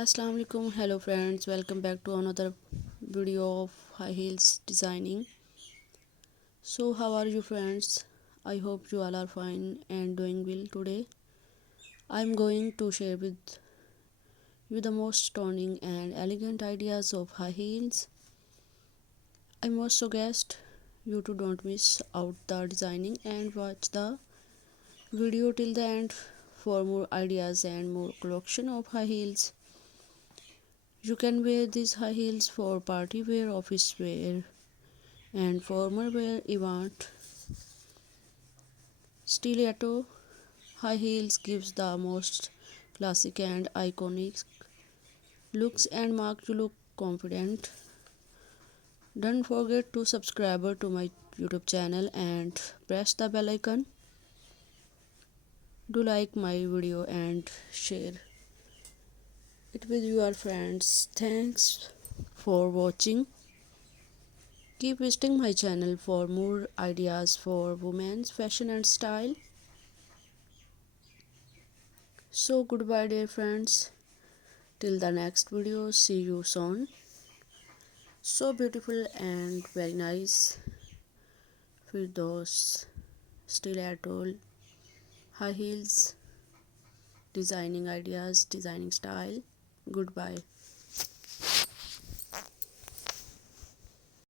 Assalamu alaikum. Hello friends, welcome back to another video of high heels designing. So how are you friends? I hope you all are fine and doing well. Today I'm going to share with you the most stunning and elegant ideas of high heels. I must suggest you to don't miss out the designing and watch the video till the end for more ideas and more collection of high heels. You can wear these high heels for party wear, office wear, and formal wear event. Stiletto high heels gives the most classic and iconic looks and make you look confident. Don't forget to subscribe to my YouTube channel and press the bell icon. Do like my video and share it with your friends. Thanks for watching. Keep visiting my channel for more ideas for women's fashion and style. So goodbye dear friends. Till the next video. See you soon. So beautiful and very nice with those stiletto high heels designing ideas, designing style. Goodbye.